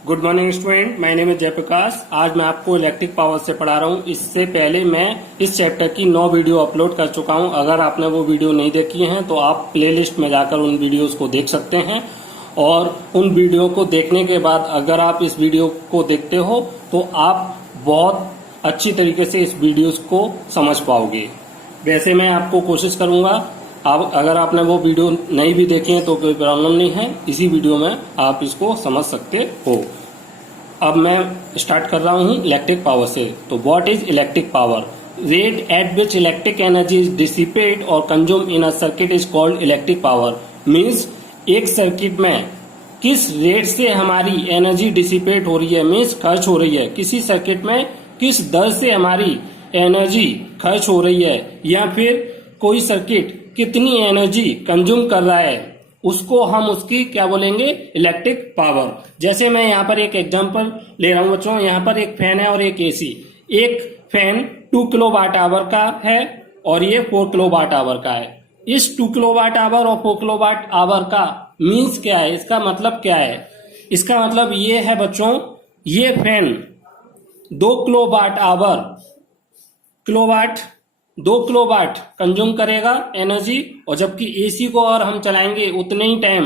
Good morning student, my name is Jayaprakash. आज मैं आपको इलेक्ट्रिक पावर से पढ़ा रहा हूँ। इससे पहले मैं इस चैप्टर की 9 वीडियो अपलोड कर चुका हूँ। अगर आपने वो वीडियो नहीं देखी हैं तो आप प्लेलिस्ट में जाकर उन वीडियोस को देख सकते हैं, और उन वीडियो को देखने के बाद अगर आप इस वीडियो को देखते हो तो आप बहुत अच्छी तरीके से इस वीडियोस को समझ पाओगे। वैसे मैं आपको कोशिश करूंगा, आप अगर आपने वो वीडियो नहीं भी देखी है तो कोई प्रॉब्लम नहीं है, इसी वीडियो में आप इसको समझ सकते हो। अब मैं स्टार्ट कर रहा हूँ इलेक्ट्रिक पावर से। तो what is electric power? Rate at which electric energy is dissipate और consume in a circuit is called electric power. Means एक सर्किट में किस रेट से हमारी एनर्जी डिसिपेट हो रही है, मीन्स खर्च हो रही है, किसी सर्किट में किस दर से हमारी एनर्जी खर्च हो रही है, या फिर कोई सर्किट कितनी एनर्जी कंज्यूम कर रहा है, उसको हम उसकी क्या बोलेंगे? Electric power. जैसे मैं यहाँ पर एक एग्जांपल ले रहा हूँ बच्चों। यहाँ पर एक फैन है और एक एसी। एक फैन 2 किलोवाट आवर का है और ये 4 किलोवाट आवर का है। इस 2 किलोवाट आवर और 4 किलोवाट आवर का मीन्स क्या है, इसका मतलब क्या है? इसका मतलब ये है बच्चों, ये फैन 2 किलोवाट कंज्यूम करेगा एनर्जी, और जबकि एसी को और हम चलाएंगे उतने ही टाइम,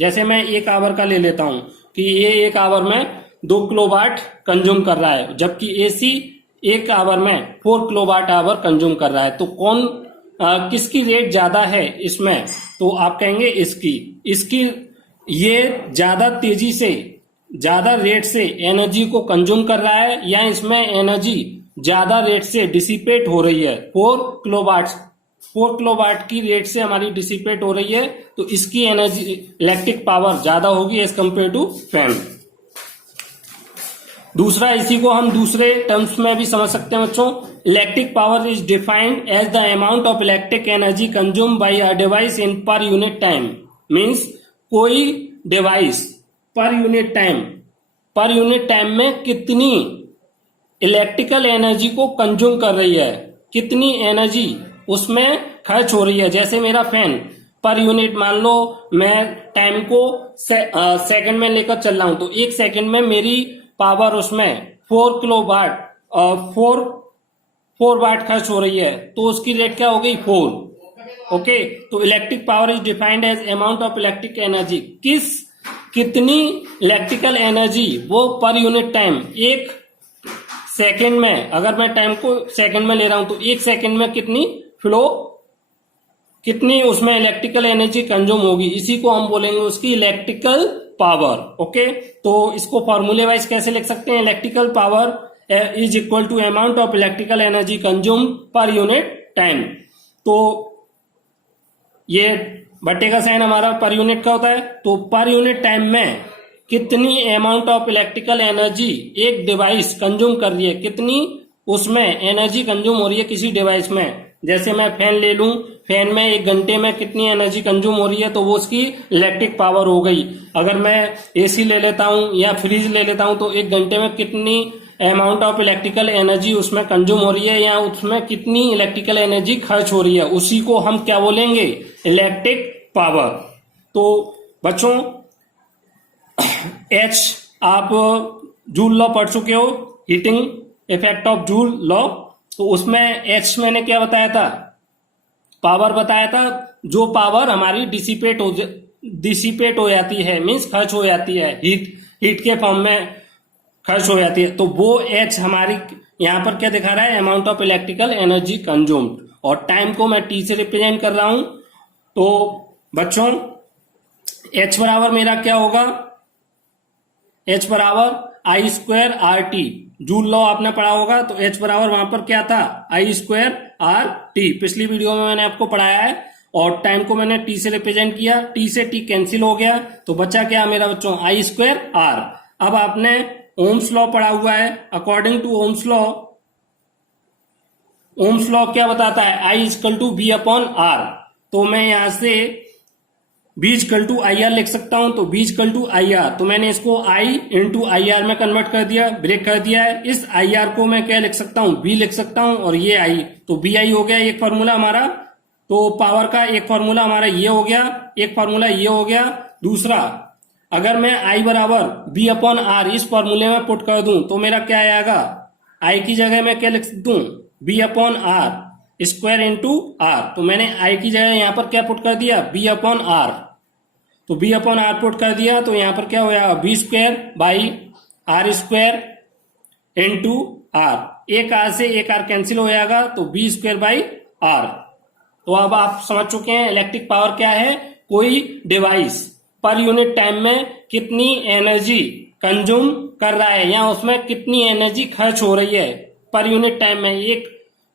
जैसे मैं 1 आवर का ले लेता हूं कि ये 1 आवर में 2 किलोवाट कंज्यूम कर रहा है, जबकि एसी 1 आवर में 4 किलोवाट आवर कंज्यूम कर रहा है। तो कौन किसकी रेट ज्यादा है इसमें? तो आप कहेंगे इसकी ये ज्यादा तेजी से, ज्यादा रेट से एनर्जी को कंज्यूम कर रहा है, या इसमें एनर्जी ज्यादा रेट से डिसिपेट हो रही है। 4 किलोवाट की रेट से हमारी डिसिपेट हो रही है, तो इसकी एनर्जी इलेक्ट्रिक पावर ज्यादा होगी एज कंपेयर टू फैन। दूसरा, इसी को हम दूसरे टर्म्स में भी समझ सकते हैं बच्चों। Electric power is defined as the amount of electric energy consume by a device in per unit time. Means कोई डिवाइस पर यूनिट टाइम में कितनी इलेक्ट्रिकल एनर्जी को कंज्यूम कर रही है, कितनी एनर्जी उसमें खर्च हो रही है। जैसे मेरा फैन पर यूनिट, मान लो मैं टाइम को सेकंड में लेकर चल रहा हूं, तो 1 सेकंड में मेरी पावर उसमें 4 किलोवाट 4 वाट खर्च हो रही है, तो उसकी रेट क्या हो गई? 4। ओके, तो electric power is defined as amount of electric energy. कितनी इलेक्ट्रिकल एनर्जी वो पर यूनिट टाइम, 1 सेकेंड में, अगर मैं टाइम को सेकेंड में ले रहा हूं तो 1 सेकेंड में कितनी उसमें इलेक्ट्रिकल एनर्जी कंज्यूम होगी, इसी को हम बोलेंगे उसकी इलेक्ट्रिकल पावर। ओके, तो इसको फॉर्मूले वाइज कैसे लिख सकते हैं? Electrical power is equal to amount of electrical energy consume per unit time. तो ये बटे का साइन हमारा पर यूनिट का होता है, तो पर यूनिट टाइम में कितनी अमाउंट ऑफ इलेक्ट्रिकल एनर्जी एक डिवाइस कंज्यूम कर रही है, कितनी उसमें एनर्जी कंज्यूम हो रही है किसी डिवाइस में। जैसे मैं फैन ले लूं, फैन में 1 घंटे में कितनी एनर्जी कंज्यूम हो रही है, तो वो उसकी इलेक्ट्रिक पावर हो गई। अगर मैं एसी ले लेता हूं या फ्रिज ले लेता हूं, तो 1 घंटे में कितनी अमाउंट ऑफ इलेक्ट्रिकल एनर्जी उसमें कंज्यूम हो रही है, या उसमें कितनी इलेक्ट्रिकल एनर्जी खर्च हो रही है, उसी को हम क्या बोलेंगे? Electric power. तो बच्चों, एच आप जूल लॉ पढ़ चुके हो, heating effect of joule law. तो उसमें एच मैंने क्या बताया था? पावर बताया था, जो पावर हमारी डिसिपेट हो जाती है, मीन्स खर्च हो जाती है, हीट के फॉर्म में खर्च हो जाती है। तो वो एच हमारी यहां पर क्या दिखा रहा है? Amount of electrical energy consumed, और टाइम को मैं टी से रिप्रेजेंट कर रहा हूं। तो बच्चों, एच बराबर मेरा क्या होगा? एच बराबर I² RT। जूल लॉ आपने पढ़ा होगा, तो एच बराबर वहां पर क्या था? I² RT। पिछली वीडियो में मैंने आपको पढ़ाया है, और टाइम को मैंने टी से रिप्रेजेंट किया, टी से टी कैंसिल हो गया, तो बचा क्या मेरा बच्चों? I² R। अब आपने ओम्स लॉ पढ़ा हुआ है। अकॉर्डिंग टू ओम्स लॉ क्या बताता है? I = V/R। तो मैं यहां से B = IR लिख सकता हूं, तो B = IR। तो मैंने इसको I × IR में कन्वर्ट कर दिया, ब्रेक कर दिया है। इस IR को मैं क्या लिख सकता हूं? B लिख सकता हूं, और ये I, तो BI हो गया एक फॉर्मूला हमारा। तो पावर का एक फॉर्मूला हमारा ये हो गया, एक फॉर्मूला ये हो गया। दूसरा, अगर मैं I बराबर B अपॉन आर इस फॉर्मूले में पुट कर दूं तो मेरा क्या आएगा, I की जगह मैं क्या लिख दूं, B upon R square into R. तो मैंने I की जगह यहां पर क्या पुट कर दिया, B अपॉन आर। तो B अपॉन आर पुट कर दिया तो यहां पर क्या हो जाएगा, B square by R square into R. एक आर से एक आर कैंसिल हो जाएगा तो B स्क्वायर बाई आर। तो अब आप समझ चुके हैं इलेक्ट्रिक पावर क्या है, कोई डिवाइस पर यूनिट टाइम में कितनी एनर्जी कंज्यूम कर रहा है या उसमें कितनी एनर्जी खर्च हो रही है पर यूनिट टाइम में। एक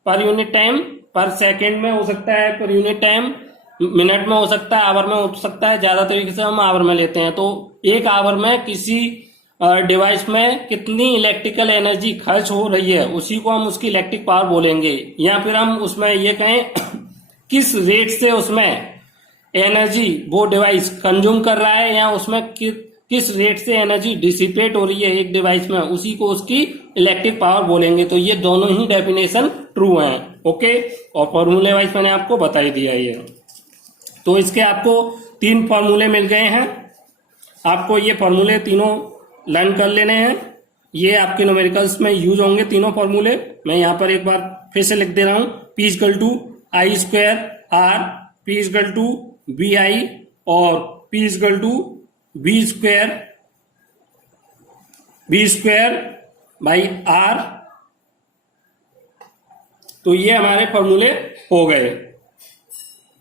पर यूनिट टाइम पर सेकंड में हो सकता है, पर यूनिट टाइम मिनट में हो सकता है, आवर में हो सकता है। ज्यादा तरीके से हम आवर में लेते हैं। तो एक आवर में किसी डिवाइस में कितनी इलेक्ट्रिकल एनर्जी खर्च हो रही है उसी को हम उसकी इलेक्ट्रिक पावर बोलेंगे। या फिर हम उसमें ये कहें किस रेट से उसमें एनर्जी वो डिवाइस कंज्यूम कर रहा है या उसमें किस रेट से एनर्जी डिसिपेट हो रही है एक डिवाइस में, उसी को उसकी इलेक्ट्रिक पावर बोलेंगे। तो ये दोनों ही डेफिनेशन ट्रू हैं। ओके, और फॉर्मूले वाइज मैंने आपको बता ही दिया ये। तो इसके आपको 3 फॉर्मूले मिल गए हैं। आपको ये फॉर्मूले तीनों लर्न कर लेने हैं। ये आपके न्यूमेरिकल्स में यूज होंगे तीनों फॉर्मूले। मैं यहां पर एक बार फिर से लिख दे रहा हूं, P equal to I square R, P equal to B I और P equal to B square by R. तो ये हमारे फॉर्मूले हो गए।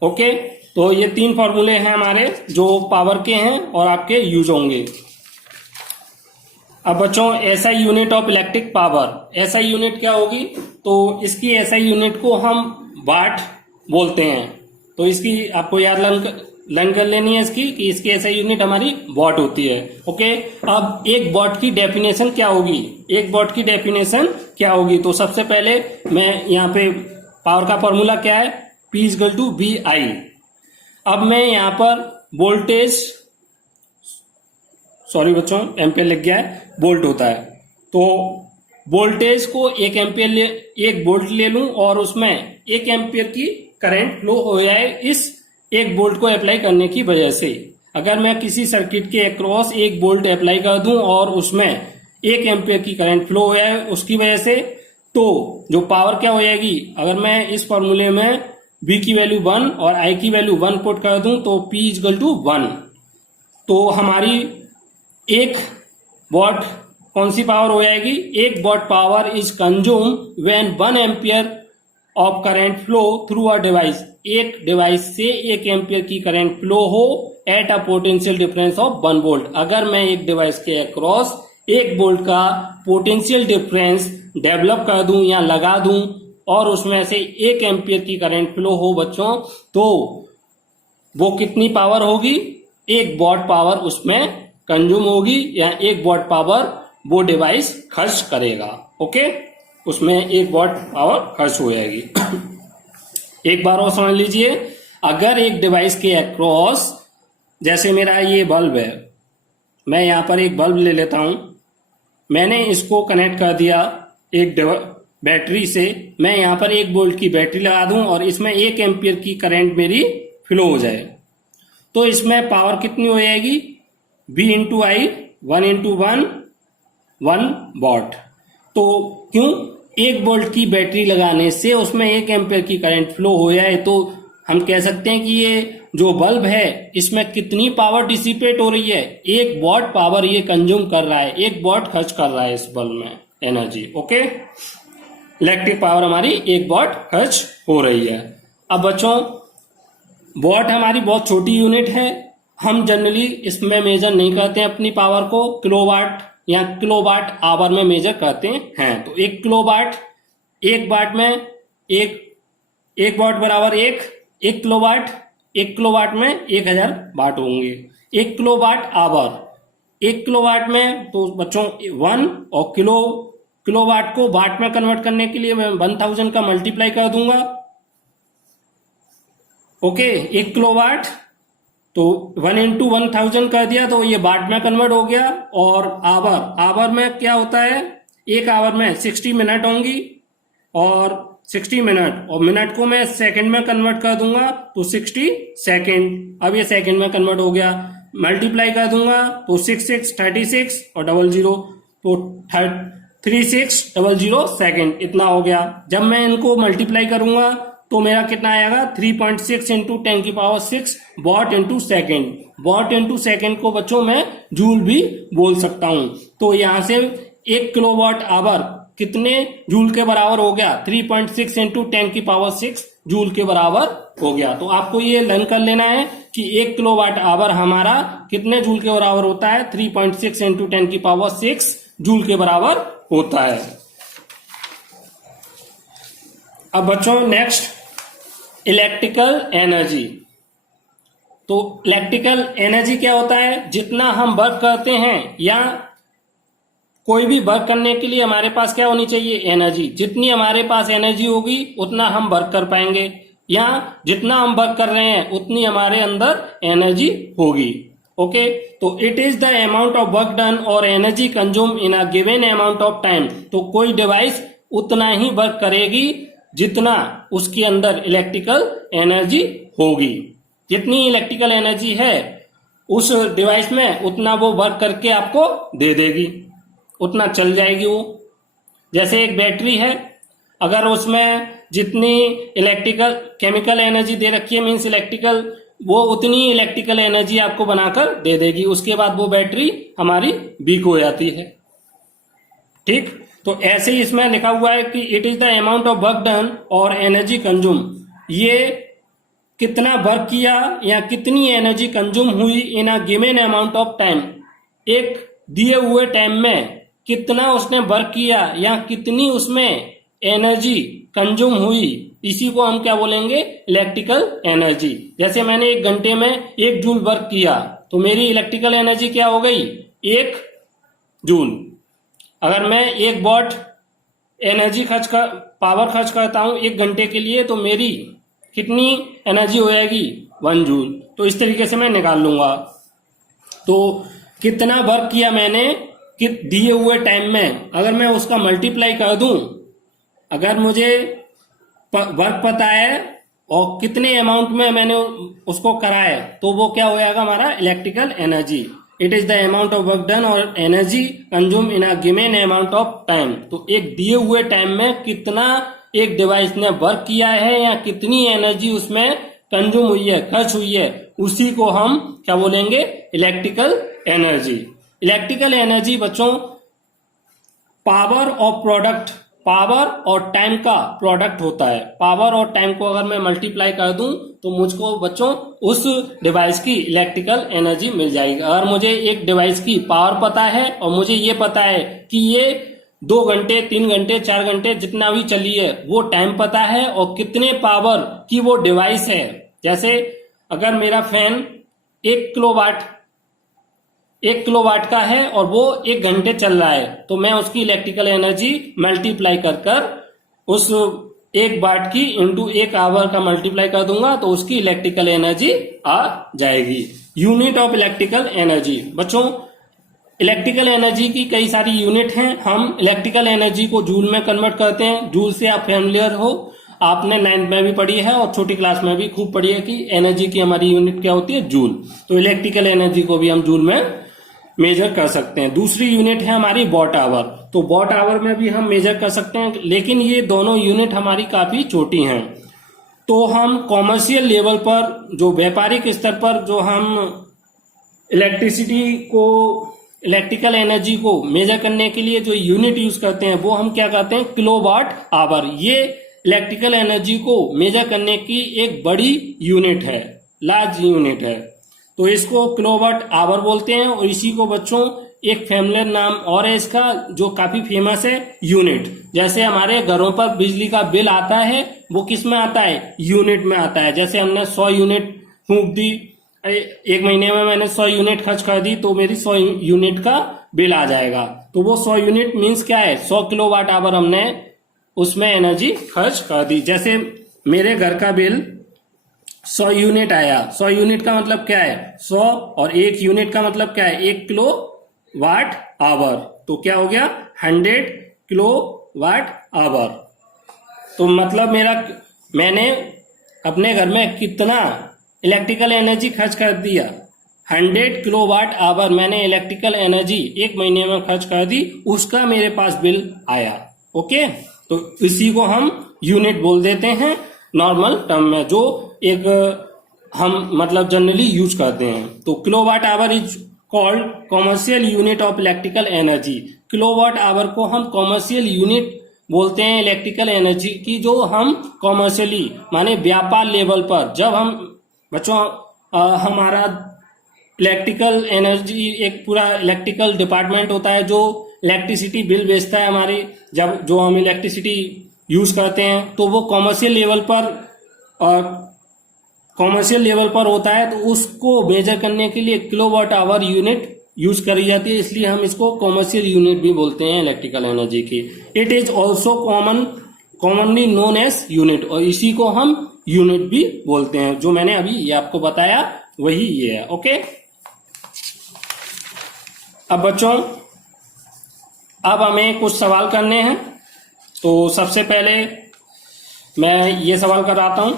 ओके, तो ये 3 फॉर्मूले हैं हमारे जो पावर के हैं और आपके यूज होंगे। अब बच्चों SI unit of electric power, SI unit क्या होगी, तो इसकी एसआई यूनिट को हम वाट बोलते हैं। तो इसकी आपको याद लर्न कर लेनी है इसकी कि इसकी एसआई यूनिट हमारी वॉट होती है। ओके, अब एक वॉट की डेफिनेशन क्या होगी, एक वॉट की डेफिनेशन क्या होगी। तो सबसे पहले मैं यहाँ पे पावर का फॉर्मूला क्या है, P equal to B I. अब मैं यहाँ पर वोल्टेज, सॉरी बच्चों एम्पियर लिख गया है, वोल्ट होता है। तो वोल्टेज को 1 वोल्ट ले लूं और उसमें 1 एम्पियर की करंट फ्लो हो जाए इस 1 वोल्ट को अप्लाई करने की वजह से। अगर मैं किसी सर्किट के अक्रॉस 1 वोल्ट अप्लाई कर दूं और उसमें 1 एम्पियर की करंट फ्लो हो जाए उसकी वजह से, तो जो पावर क्या हो जाएगी, अगर मैं इस फॉर्मूले में V की वैल्यू 1 और I की वैल्यू 1 पुट कर दूं तो P इक्वल टू 1। तो हमारी 1 वॉट कौन सी पावर हो जाएगी, 1 what power is consume when 1 ampere of current flow through a device. एक डिवाइस से 1 एम्पियर की करंट फ्लो हो at a potential difference of 1 volt. अगर मैं एक डिवाइस के अक्रॉस 1 वोल्ट का पोटेंशियल डिफरेंस डेवलप कर दूं या लगा दूं और उसमें से 1 एम्पियर की करंट फ्लो हो बच्चों, तो वो कितनी पावर होगी, 1 वॉट पावर उसमें कंज्यूम होगी या 1 वॉट पावर वो डिवाइस खर्च करेगा। ओके, उसमें 1 वॉट पावर खर्च हो जाएगी। एक बार और समझ लीजिए, अगर एक डिवाइस के अक्रॉस, जैसे मेरा ये बल्ब है, मैं यहां पर एक बल्ब ले लेता हूं, मैंने इसको कनेक्ट कर दिया एक बैटरी से, मैं यहां पर 1 वोल्ट की बैटरी लगा दूं और इसमें 1 एम्पियर की करंट मेरी फ्लो हो जाए, तो इसमें पावर कितनी हो जाएगी, V into I, 1 into 1 what. तो क्यों, 1 वोल्ट की बैटरी लगाने से उसमें 1 एम्पियर की करंट फ्लो हो जाए, तो हम कह सकते हैं कि ये जो बल्ब है इसमें कितनी पावर डिसिपेट हो रही है, 1 वॉट पावर ये कंज्यूम कर रहा है, 1 वॉट खर्च कर रहा है इस बल्ब में एनर्जी। ओके, इलेक्ट्रिक पावर हमारी 1 वॉट खर्च हो रही है। अब बच्चों वॉट हमारी बहुत छोटी यूनिट है, हम जनरली इसमें मेजर नहीं करते हैं अपनी पावर को, किलोवाट या किलोवाट आवर में मेजर करते हैं। तो 1 किलोवाट, 1 वाट में 1 वाट बराबर 1 किलोवाट, 1 किलोवाट में 1000 वाट होंगे। 1 किलोवाट आवर, 1 किलोवाट में तो बच्चों 1, और किलोवाट को वाट में कन्वर्ट करने के लिए मैं 1000 का मल्टीप्लाई कर दूंगा। ओके, 1 किलोवाट तो 1 इंटू 1000 कर दिया तो ये वाट में कन्वर्ट हो गया। और आवर में क्या होता है, 1 आवर में 60 मिनट होंगी, और 60 मिनट और मिनट को मैं सेकंड में कन्वर्ट कर दूंगा तो 60 सेकंड। अब ये सेकंड में कन्वर्ट हो गया, मल्टीप्लाई कर दूंगा तो 6636 और 00 तो 3600 सेकेंड इतना हो गया। जब मैं इनको मल्टीप्लाई करूंगा तो मेरा कितना आएगा 3.6 into 10⁶ what into second. What into second को बच्चों मैं जूल भी बोल सकता हूं। तो यहां से 1 किलोवाट आवर कितने जूल के बराबर हो गया 3.6 इंटू 10⁶ जूल के बराबर हो गया। तो आपको ये लर्न कर लेना है कि 1 किलोवाट आवर हमारा कितने जूल के बराबर होता है 3.6 इंटू 10⁶ जूल के बराबर होता है। अब बच्चों नेक्स्ट इलेक्ट्रिकल एनर्जी। तो इलेक्ट्रिकल एनर्जी क्या होता है, जितना हम वर्क करते हैं या कोई भी वर्क करने के लिए हमारे पास क्या होनी चाहिए एनर्जी। जितनी हमारे पास एनर्जी होगी उतना हम वर्क कर पाएंगे, या जितना हम वर्क कर रहे हैं उतनी हमारे अंदर एनर्जी होगी। ओके, तो it is the amount of work done और energy consume in a given amount of time. तो कोई डिवाइस उतना ही वर्क करेगी जितना उसके अंदर इलेक्ट्रिकल एनर्जी होगी। जितनी इलेक्ट्रिकल एनर्जी है उस डिवाइस में उतना वो वर्क करके आपको दे देगी, उतना चल जाएगी वो। जैसे एक बैटरी है, अगर उसमें जितनी इलेक्ट्रिकल केमिकल एनर्जी दे रखी है मीन्स इलेक्ट्रिकल, वो उतनी इलेक्ट्रिकल एनर्जी आपको बनाकर दे देगी। उसके बाद वो बैटरी हमारी वीक हो जाती है। ठीक, तो ऐसे ही इसमें लिखा हुआ है कि it is the amount of work done और एनर्जी कंज्यूम। ये कितना वर्क किया या कितनी एनर्जी कंज्यूम हुई in a given amount of time, एक दिए हुए टाइम में कितना उसने वर्क किया या कितनी उसमें एनर्जी कंज्यूम हुई, इसी को हम क्या बोलेंगे इलेक्ट्रिकल एनर्जी। जैसे मैंने 1 घंटे में 1 जूल वर्क किया तो मेरी इलेक्ट्रिकल एनर्जी क्या हो गई 1 जूल। अगर मैं 1 वॉट एनर्जी पावर खर्च करता हूं 1 घंटे के लिए तो मेरी कितनी एनर्जी हो जाएगी 1 जूल। तो इस तरीके से मैं निकाल लूंगा। तो कितना वर्क किया मैंने दिए हुए टाइम में, अगर मैं उसका मल्टीप्लाई कर दूं, अगर मुझे वर्क पता है और कितने अमाउंट में मैंने उसको करा है तो वो क्या हो जाएगा हमारा electrical energy. It is the amount of work done और energy consume in a given amount of time. तो एक दिए हुए टाइम में कितना एक डिवाइस ने वर्क किया है या कितनी एनर्जी उसमें कंज्यूम हुई है, खर्च हुई है, उसी को हम क्या बोलेंगे इलेक्ट्रिकल एनर्जी। इलेक्ट्रिकल एनर्जी बच्चों पावर और टाइम का प्रोडक्ट होता है। पावर और टाइम को अगर मैं मल्टीप्लाई कर दूं तो मुझको बच्चों उस डिवाइस की इलेक्ट्रिकल एनर्जी मिल जाएगी। अगर मुझे एक डिवाइस की पावर पता है और मुझे ये पता है कि ये 2 घंटे 3 घंटे 4 घंटे जितना भी चली है वो टाइम पता है और कितने पावर की वो डिवाइस है। जैसे अगर मेरा फैन 1 किलोवाट का है और वो 1 घंटे चल रहा है तो मैं उसकी इलेक्ट्रिकल एनर्जी मल्टीप्लाई कर उस 1 वाट की इंटू 1 आवर का मल्टीप्लाई कर दूंगा तो उसकी इलेक्ट्रिकल एनर्जी आ जाएगी। यूनिट ऑफ इलेक्ट्रिकल एनर्जी बच्चों इलेक्ट्रिकल एनर्जी की कई सारी यूनिट हैं। हम इलेक्ट्रिकल एनर्जी को जूल में कन्वर्ट करते हैं। जूल से आप फैमिलियर हो, आपने 9th में भी पढ़ी है और छोटी क्लास में भी खूब पढ़ी है कि एनर्जी की हमारी यूनिट क्या होती है जूल। तो इलेक्ट्रिकल एनर्जी को भी हम जूल में मेजर कर सकते हैं। दूसरी यूनिट है हमारी वॉट आवर। तो वॉट आवर में भी हम मेजर कर सकते हैं, लेकिन ये दोनों यूनिट हमारी काफी छोटी हैं। तो हम कॉमर्शियल लेवल पर, जो व्यापारिक स्तर पर जो हम इलेक्ट्रिकल एनर्जी को मेजर करने के लिए जो यूनिट यूज करते हैं वो हम क्या कहते हैं किलोवाट आवर। ये इलेक्ट्रिकल एनर्जी को मेजर करने की एक बड़ी यूनिट है, लार्ज यूनिट है। तो इसको किलोवाट आवर बोलते हैं। और इसी को बच्चों एक फैमिलियर नाम और है इसका जो काफी फेमस है यूनिट। जैसे हमारे घरों पर बिजली का बिल आता है वो किस में आता है यूनिट में आता है। जैसे हमने 100 यूनिट फूंक दी, 1 महीने में मैंने 100 यूनिट खर्च कर दी तो मेरी 100 यूनिट का बिल आ जाएगा। तो वो 100 यूनिट मीन्स क्या है 100 किलोवाट आवर हमने उसमें एनर्जी खर्च कर दी। जैसे मेरे घर का बिल 100 यूनिट आया। 100 यूनिट का मतलब क्या है 100 और 1 यूनिट का मतलब क्या है 1 किलोवाट आवर। तो क्या हो गया 100 किलोवाट आवर। तो मतलब मैंने अपने घर में कितना इलेक्ट्रिकल एनर्जी खर्च कर दिया 100 किलोवाट आवर मैंने इलेक्ट्रिकल एनर्जी एक महीने में खर्च कर दी, उसका मेरे पास बिल आया। ओके, तो इसी को हम यूनिट बोल देते हैं नॉर्मल टर्म में, जो एक हम मतलब जनरली यूज करते हैं। तो kilowatt hour is called commercial unit of electrical energy. Kilowatt hour को हम कॉमर्शियल यूनिट बोलते हैं इलेक्ट्रिकल एनर्जी की, जो हम कॉमर्शियली माने व्यापार लेवल पर, जब हम बच्चों हमारा इलेक्ट्रिकल एनर्जी एक पूरा इलेक्ट्रिकल डिपार्टमेंट होता है जो इलेक्ट्रिसिटी बिल बेचता है हमारे, जब जो हम इलेक्ट्रिसिटी यूज करते हैं, तो वो कॉमर्शियल लेवल पर होता है, तो उसको मेजर करने के लिए किलोवाट आवर यूनिट यूज करी जाती है, इसलिए हम इसको कॉमर्शियल यूनिट भी बोलते हैं इलेक्ट्रिकल एनर्जी की। It is also commonly known as unit, और इसी को हम यूनिट भी बोलते हैं। जो मैंने अभी ये आपको बताया वही ये है। ओके, अब बच्चों अब हमें कुछ सवाल करने हैं। तो सबसे पहले मैं ये सवाल कराता हूं।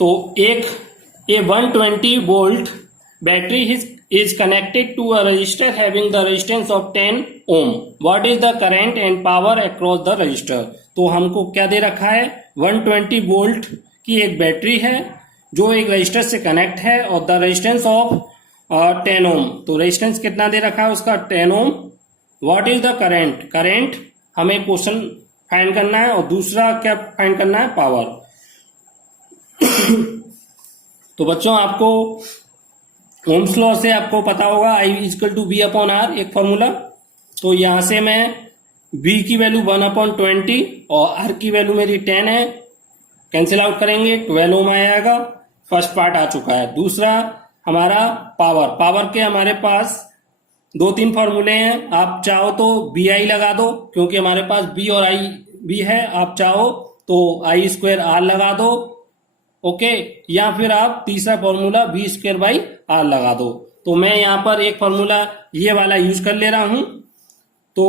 तो एक 120 volt battery is connected to a resistor having the resistance of 10 ohm. What is the current and power across the resistor? तो हमको क्या दे रखा है, 120 वोल्ट की एक बैटरी है जो एक रजिस्टर से कनेक्ट है, और द रेजिस्टेंस ऑफ 10 ओम। तो रेजिस्टेंस कितना दे रखा है उसका, 10 ohm. What is the current, current हमें क्वेश्चन फाइंड करना है, और दूसरा क्या फाइंड करना है, पावर। तो बच्चों आपको ओम्स लॉ से आपको पता होगा I equal to B upon R, एक फॉर्मूला। तो यहां से मैं B की वैल्यू 1/20 और R की वैल्यू मेरी 10 है, कैंसिल आउट करेंगे, 12 ओम आएगा। फर्स्ट पार्ट आ चुका है। दूसरा हमारा पावर, पावर के हमारे पास 2-3 फॉर्मूले हैं। आप चाहो तो BI लगा दो, क्योंकि हमारे पास B और I भी है। आप चाहो तो I²R लगा दो, ओके, या फिर आप तीसरा फॉर्मूला V²/R लगा दो। तो मैं यहां पर एक फॉर्मूला ये वाला यूज कर ले रहा हूं, तो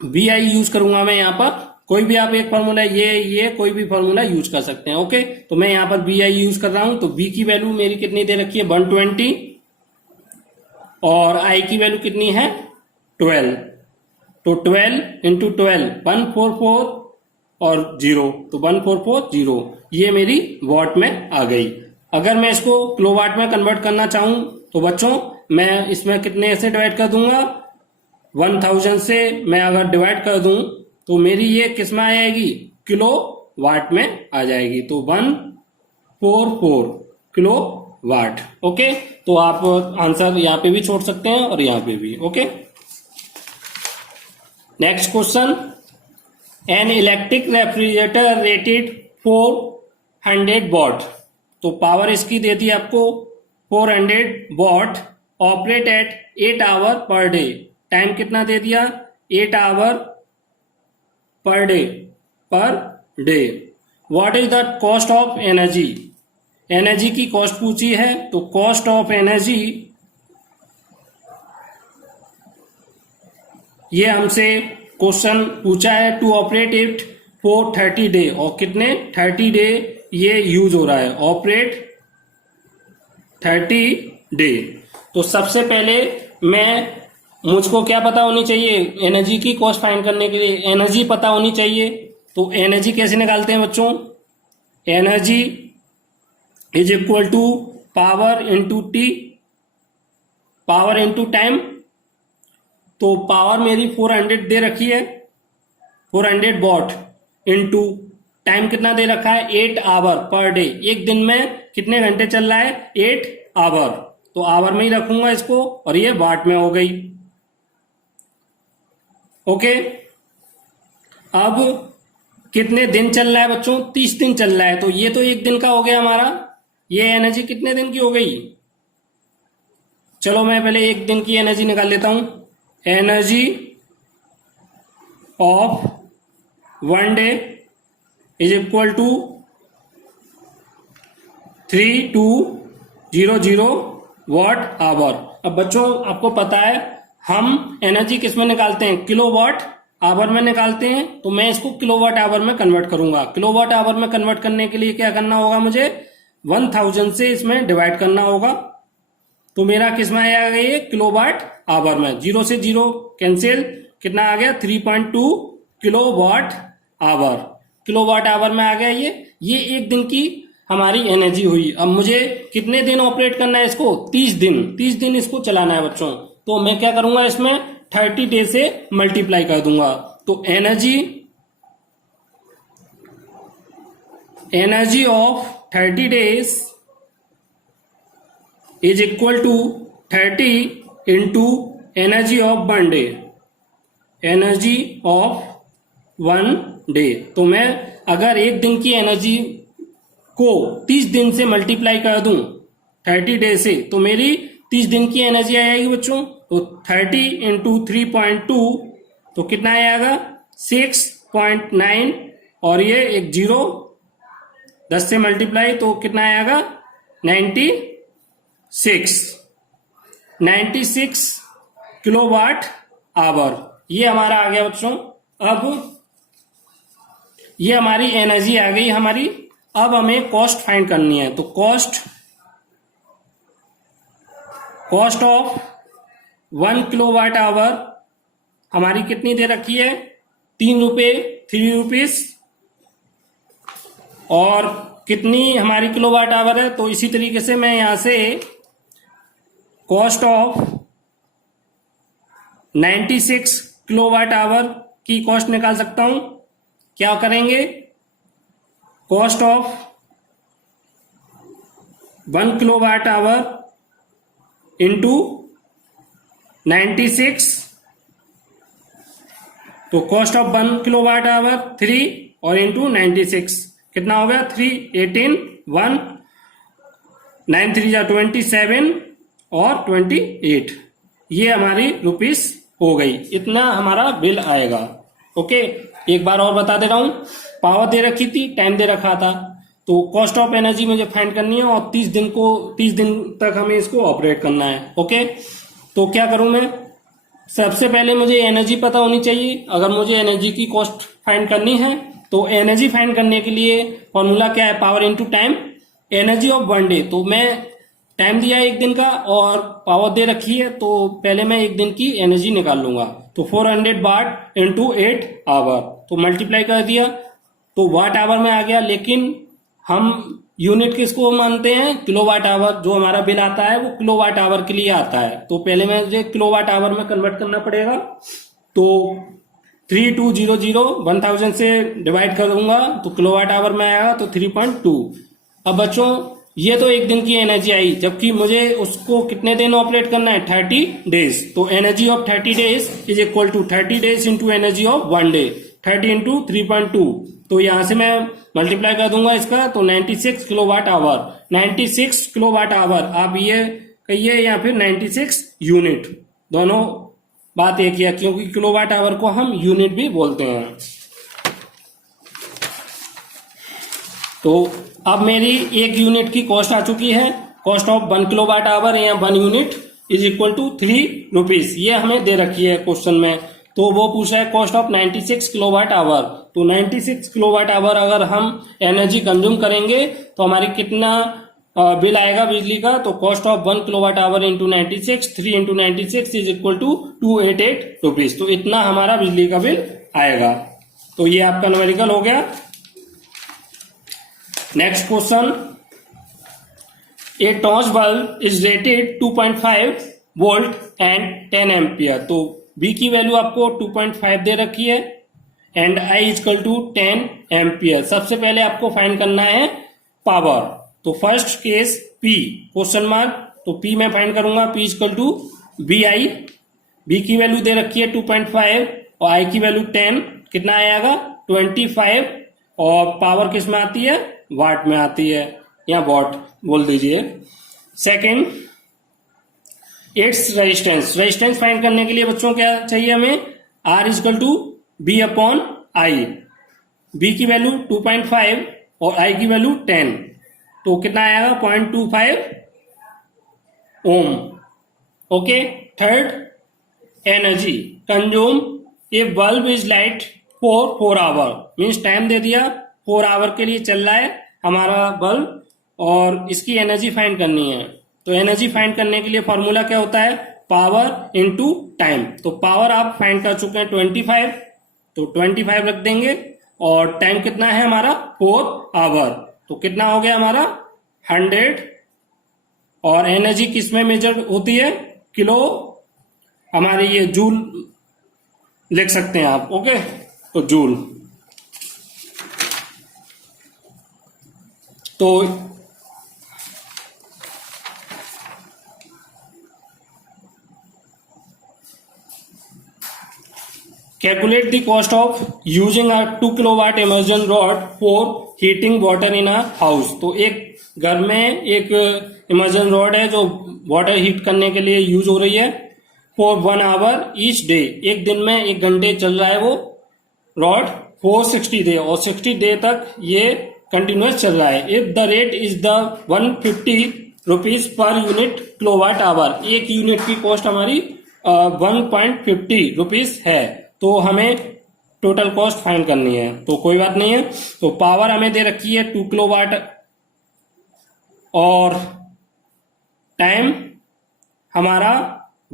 BI यूज करूंगा मैं यहां पर। कोई भी आप एक फॉर्मूला ये कोई भी फॉर्मूला यूज कर सकते हैं। ओके, तो मैं यहां पर BI यूज कर रहा हूं। तो B की वैल्यू मेरी कितनी दे रखी है, 120, और I की वैल्यू कितनी है, 12। तो 12 इंटू 12 144 और 0, तो 1440 ये मेरी वॉट में आ गई। अगर मैं इसको किलोवाट में कन्वर्ट करना चाहूं तो बच्चों मैं इसमें कितने से डिवाइड कर दूंगा, 1000 से मैं अगर डिवाइड कर दूं तो मेरी ये किस में आ जाएगी, किलो वाट में आ जाएगी। तो 144 किलो वाट। ओके, तो आप आंसर यहाँ पे भी छोड़ सकते हैं और यहाँ पे भी। Okay, next question, an electric refrigerator rated 400 watt. तो पावर इसकी देती है आपको 400 watt, operate at 8 hour per day. Time कितना दे दिया, 8 hour per day. What is the cost of energy, energy की कॉस्ट पूछी है। तो कॉस्ट ऑफ एनर्जी ये हमसे क्वेश्चन पूछा है, to operate it for 30 day, और कितने 30 डे ये यूज हो रहा है, ऑपरेट 30 डे। तो सबसे पहले मुझको क्या पता होनी चाहिए, एनर्जी की कॉस्ट फाइंड करने के लिए एनर्जी पता होनी चाहिए। तो एनर्जी कैसे निकालते हैं बच्चों, energy is equal to power into T, power into time. तो पावर मेरी 400 दे रखी है, 400 वॉट, इंटू टाइम कितना दे रखा है, 8 आवर पर डे। एक दिन में कितने घंटे चल रहा है, 8 आवर। तो आवर में ही रखूंगा इसको, और ये वाट में हो गई। ओके, अब कितने दिन चल रहा है बच्चों, 30 दिन चल रहा है। तो ये तो एक दिन का हो गया हमारा, ये एनर्जी कितने दिन की हो गई। चलो मैं पहले एक दिन की एनर्जी निकाल लेता हूं। Energy of 1 day is equal to 3200 watt hour. अब बच्चों आपको पता है हम एनर्जी किस में निकालते हैं, किलोवाट आवर में निकालते हैं। तो मैं इसको किलोवाट आवर में कन्वर्ट करूंगा। किलोवाट आवर में कन्वर्ट करने के लिए क्या करना होगा मुझे, 1000 से इसमें डिवाइड करना होगा। तो मेरा किस में आएगा ये किलोवाट आवर में, 0 से 0 कैंसिल, कितना आ गया 3.2 किलोवाट आवर। किलोवाट आवर में आ गया ये एक दिन की हमारी एनर्जी हुई। अब मुझे कितने दिन ऑपरेट करना है इसको, 30 दिन इसको चलाना है बच्चों। तो मैं क्या करूंगा, इसमें 30 डे से मल्टीप्लाई कर दूंगा। तो energy of 30 days is equal to 30 into energy of 1 day, energy of 1 day. तो मैं अगर एक दिन की एनर्जी को 30 दिन से मल्टीप्लाई कर दूं 30 डे से, तो मेरी 30 दिन की एनर्जी आएगी बच्चों। तो 30 इंटू 3.2 तो कितना आएगा 6.9, और ये एक 0 10 से मल्टीप्लाई तो कितना आएगा 96 किलोवाट आवर। ये हमारा आ गया बच्चों। अब ये हमारी एनर्जी आ गई हमारी। अब हमें कॉस्ट फाइंड करनी है। तो कॉस्ट ऑफ 1 किलोवाट आवर हमारी कितनी दे रखी है, 3 रुपीस। और कितनी हमारी किलोवाट आवर है, तो इसी तरीके से मैं यहां से कॉस्ट ऑफ 96 किलोवाट आवर की कॉस्ट निकाल सकता हूं। क्या करेंगे, cost of 1 kilowatt hour into 96, तो कॉस्ट ऑफ 1 किलोवाट आवर 3 और इंटू 96 कितना हो गया 3, 18, 1, 9 3 जा 27 और 28, ये हमारी रुपीस हो गई। इतना हमारा बिल आएगा। ओके, एक बार और बता दे रहा हूं, पावर दे रखी थी, टाइम दे रखा था। तो कॉस्ट ऑफ एनर्जी मुझे फाइंड करनी है और 30 दिन तक हमें इसको ऑपरेट करना है। ओके, तो क्या करूं मैं, सबसे पहले मुझे एनर्जी पता होनी चाहिए। अगर मुझे एनर्जी की कॉस्ट फाइंड करनी है तो एनर्जी फाइंड करने के लिए फॉर्मूला क्या है, power into time. Energy of 1 day, तो मैं टाइम दिया है एक दिन का और पावर दे रखी है, तो पहले मैं एक दिन की एनर्जी निकाल लूंगा। तो 400 वाट इंटू 8 आवर, तो मल्टीप्लाई कर दिया तो वाट आवर में आ गया। लेकिन हम यूनिट किसको मानते हैं, किलोवाट आवर। जो हमारा बिल आता है वो किलोवाट आवर के लिए आता है। तो पहले मुझे किलोवाट आवर में कन्वर्ट करना पड़ेगा। तो 3200 1000 से डिवाइड कर दूंगा तो किलोवाट आवर में आएगा तो 3.2। अब बच्चों ये तो एक दिन की एनर्जी आई, जबकि मुझे उसको कितने दिन ऑपरेट करना है, 30 डेज। तो energy of 30 days is equal to 30 days into energy of 1 day, 30 into 3.2। तो यहां से मैं मल्टीप्लाई कर दूंगा इसका, तो 96 किलोवाट आवर। 96 किलोवाट आवर, आप ये कहिए या फिर 96 यूनिट, दोनों बात एक ही है, क्योंकि किलोवाट आवर को हम यूनिट भी बोलते हैं। तो अब मेरी एक यूनिट की कॉस्ट आ चुकी है। कॉस्ट ऑफ 1 किलोवाट आवर या 1 unit is equal to 3 rupees, ये हमें दे रखी है क्वेश्चन में। तो वो पूछा है कॉस्ट ऑफ 96 किलोवाट आवर। तो 96 किलोवाट आवर अगर हम एनर्जी कंज्यूम करेंगे तो हमारी कितना बिल आएगा बिजली का। तो cost of 1 kilowatt hour into 96, 3 into 96 is equal to 288 rupees. तो इतना हमारा बिजली का बिल आएगा। तो ये आपका न्यूमेरिकल हो गया। Next question, a torch bulb is rated 2.5 volt and 10 ampere. तो बी की वैल्यू आपको 2.5 दे रखी है and I is equal to 10 ampere. सबसे पहले आपको फाइंड करना है पावर। तो first case P question mark, तो पी में फाइंड करूंगा, P is equal to B I. V की वैल्यू दे रखी है 2.5 और आई की वैल्यू 10, कितना आएगा 25। और पावर किस में आती है, वाट में आती है, या वॉट बोल दीजिए। सेकेंड, इट्स रेजिस्टेंस फाइंड करने के लिए बच्चों क्या चाहिए हमें, R is equal to B upon I. V की वैल्यू 2.5 और आई की वैल्यू 10, तो कितना आएगा 0.25 ohm. Okay, third, energy consume a bulb is light for 4 hour, means time दे दिया 4 आवर के लिए चल रहा है हमारा बल्ब। और इसकी एनर्जी फाइंड करनी है। तो एनर्जी फाइंड करने के लिए फॉर्मूला क्या होता है, पावर इनटू टाइम। तो पावर आप फाइंड कर चुके हैं 25, तो 25 रख देंगे और टाइम कितना है हमारा 4 आवर, तो कितना हो गया हमारा 100। और एनर्जी किस में मेजर होती है, किलो, हमारे ये जूल लिख सकते हैं आप, ओके, तो जूल। तो calculate the cost of using a 2 kilowatt immersion rod for heating water in a house. तो एक घर में एक इमर्जन रॉड है जो वाटर हीट करने के लिए यूज हो रही है, फॉर 1 आवर ईच डे, एक दिन में 1 घंटे चल रहा है वो रॉड, फॉर 60 डे, और 60 डे तक ये कंटिन्यूस चल रहा है। If the rate is the 150 rupees per unit kilowatt hour, एक यूनिट की कॉस्ट हमारी 1.50 रुपीज है, तो हमें टोटल कॉस्ट फाइंड करनी है। तो कोई बात नहीं है, तो पावर हमें दे रखी है 2 किलोवाट और टाइम हमारा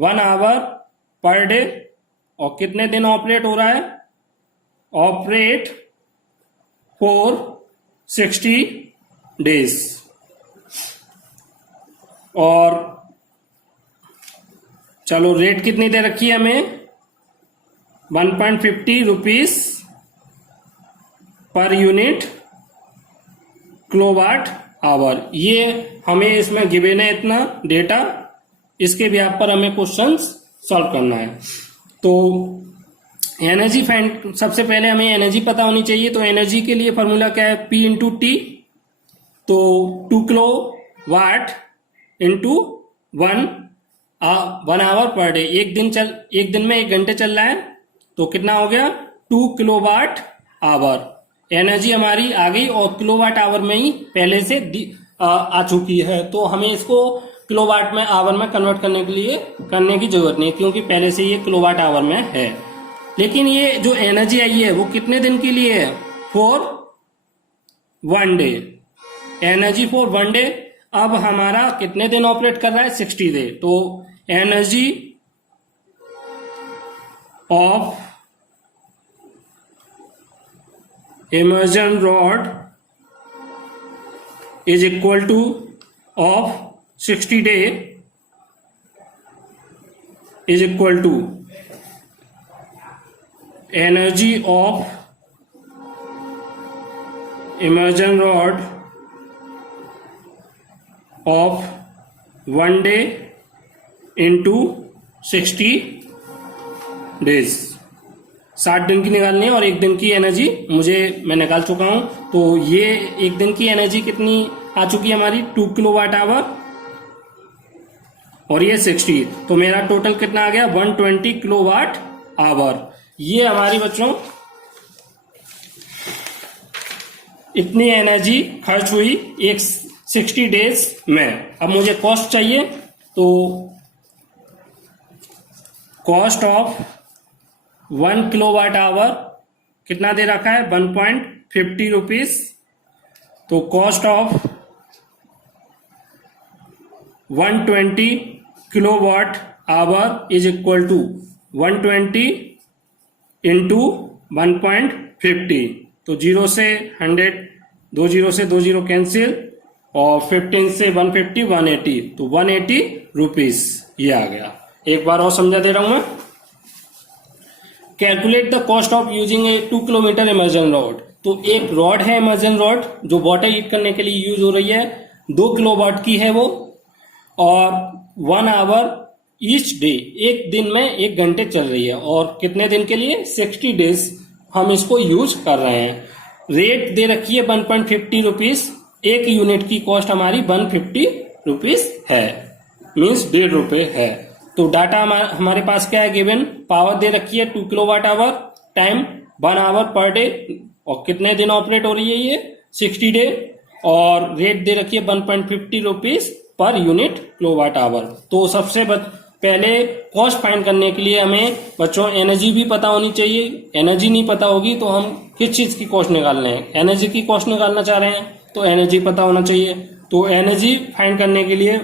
1 आवर पर डे, और कितने दिन ऑपरेट हो रहा है, ऑपरेट फॉर 60 डेज। और चलो रेट कितनी दे रखी है हमें, 1.50 rupees per unit kilowatt hour. ये हमें इसमें गिवन है इतना डेटा, इसके ब्याज पर हमें क्वेश्चंस सॉल्व करना है। तो एनर्जी फाइंड, सबसे पहले हमें एनर्जी पता होनी चाहिए। तो एनर्जी के लिए फॉर्मूला क्या है, P इंटू टी। तो 2 kilowatt into 1 hour per day, एक दिन में 1 घंटे चल रहा है, तो कितना हो गया 2 किलोवाट आवर। एनर्जी हमारी आ गई और किलोवाट आवर में ही पहले से आ चुकी है, तो हमें इसको किलोवाट में आवर में कन्वर्ट करने की जरूरत नहीं, क्योंकि पहले से ये किलोवाट आवर में है। लेकिन ये जो एनर्जी आई है वो कितने दिन के लिए है, for 1 day, energy for 1 day. अब हमारा कितने दिन ऑपरेट कर रहा है, 60 डे। तो energy of immersion rod is equal to of 60 day is equal to energy of immersion rod of 1 day into 60 days. 60 दिन की निकालनी है और 1 दिन की एनर्जी मैं निकाल चुका हूं। तो ये 1 दिन की एनर्जी कितनी आ चुकी है हमारी, 2 किलोवाट आवर, और ये 60, तो मेरा टोटल कितना आ गया 120 किलोवाट आवर। ये हमारी बच्चों इतनी एनर्जी खर्च हुई एक 60 डेज में। अब मुझे कॉस्ट चाहिए, तो कॉस्ट ऑफ 1 किलोवाट आवर कितना दे रखा है, 1.50 रुपीज। तो cost of 120 kilowatt hour is equal to 120 into 1.50। तो 0 से 100, 2 0 से 2 0 कैंसिल, और 15 से 150, 180, तो 180 रुपीज ये आ गया। एक बार और समझा दे रहा हूं मैं। Calculate the cost of using A 2 kilometre immersion rod. तो एक रॉड है इमर्जन रॉड जो वाटर हीट करने के लिए यूज हो रही है, 2 किलोवाट की है वो, और 1 आवर ईच डे, एक दिन में 1 घंटे चल रही है, और कितने दिन के लिए, 60 डेज हम इसको यूज कर रहे हैं। रेट दे रखी है 1.50 रुपीज, एक यूनिट की कॉस्ट हमारी 150 रुपीज है, मीन्स 1.5 रुपए है। तो डाटा हमारे पास क्या है गिवन, पावर दे रखी है 2 kilowatt hour, time 1 hour per day, और कितने दिन ऑपरेट हो रही है ये 60 डे, और रेट दे रखी है 1.50 rupees per unit kilowatt hour. तो सबसे पहले कॉस्ट फाइंड करने के लिए हमें बच्चों एनर्जी भी पता होनी चाहिए। एनर्जी नहीं पता होगी तो हम किस चीज की कॉस्ट निकाल रहे हैं, एनर्जी की कॉस्ट निकालना चाह रहे हैं, तो एनर्जी पता होना चाहिए। तो एनर्जी फाइंड करने के लिए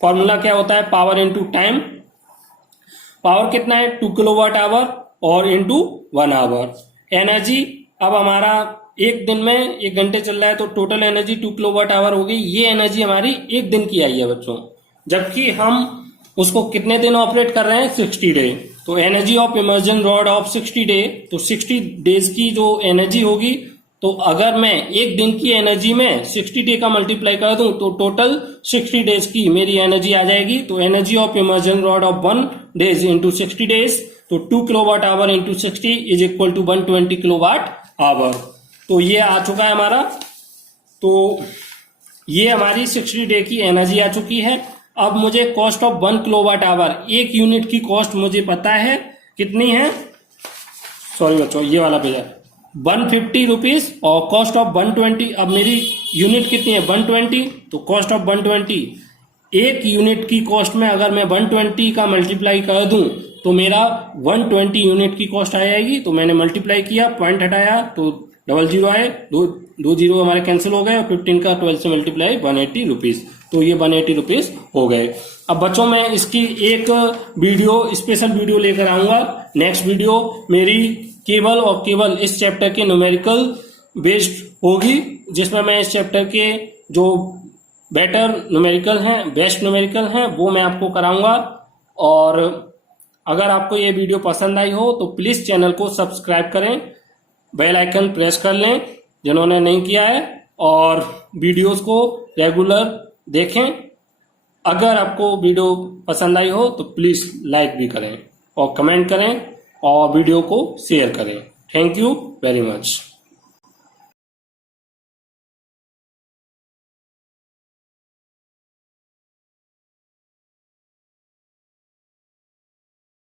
फॉर्मूला क्या होता है, पावर इनटू टाइम। पावर कितना है 2 किलोवाट आवर और इनटू 1 आवर। एनर्जी अब हमारा एक दिन में 1 घंटे चल रहा है तो टोटल एनर्जी 2 किलोवाट आवर हो गई। ये एनर्जी हमारी एक दिन की आई है बच्चों, जबकि हम उसको कितने दिन ऑपरेट कर रहे हैं 60 डे। तो energy of immersion rod of 60 day, तो 60 डेज की जो एनर्जी होगी, तो अगर मैं एक दिन की एनर्जी में 60 डे का मल्टीप्लाई कर दूं तो टोटल 60 डेज की मेरी एनर्जी आ जाएगी। तो energy of immersion rod of 1 days into 60 days, तो 2 kilowatt hour into 60 is equal to 120 kilowatt hour. तो ये आ चुका है हमारा। तो ये हमारी 60 डे की एनर्जी आ चुकी है। अब मुझे कॉस्ट ऑफ 1 किलोवाट आवर, एक यूनिट की कॉस्ट मुझे पता है कितनी है, सॉरी बच्चों ये वाला पेज है, 150 रुपीज और कॉस्ट ऑफ 120। अब मेरी यूनिट कितनी है 120, तो कॉस्ट ऑफ 120, एक यूनिट की कॉस्ट में अगर मैं 120 का मल्टीप्लाई कर दूं तो मेरा 120 यूनिट की कॉस्ट आ जाएगी। तो मैंने मल्टीप्लाई किया, पॉइंट हटाया तो 00 आए, दो जीरो हमारे कैंसिल हो गए और 15 का 12 से मल्टीप्लाई 180 रुपीज। तो ये 180 रुपीज हो गए। अब बच्चों मैं इसकी एक वीडियो, स्पेशल वीडियो लेकर आऊंगा। नेक्स्ट वीडियो मेरी केवल और केवल इस चैप्टर के न्यूमेरिकल बेस्ड होगी, जिसमें मैं इस चैप्टर के जो बेटर न्यूमेरिकल हैं, बेस्ट न्यूमेरिकल हैं, वो मैं आपको कराऊंगा। और अगर आपको ये वीडियो पसंद आई हो तो प्लीज चैनल को सब्सक्राइब करें, बेल आइकन प्रेस कर लें जिन्होंने नहीं किया है, और वीडियोस को रेगुलर देखें। अगर आपको वीडियो पसंद आई हो तो प्लीज लाइक भी करें और कमेंट करें और वीडियो को शेयर करें। Thank you very much.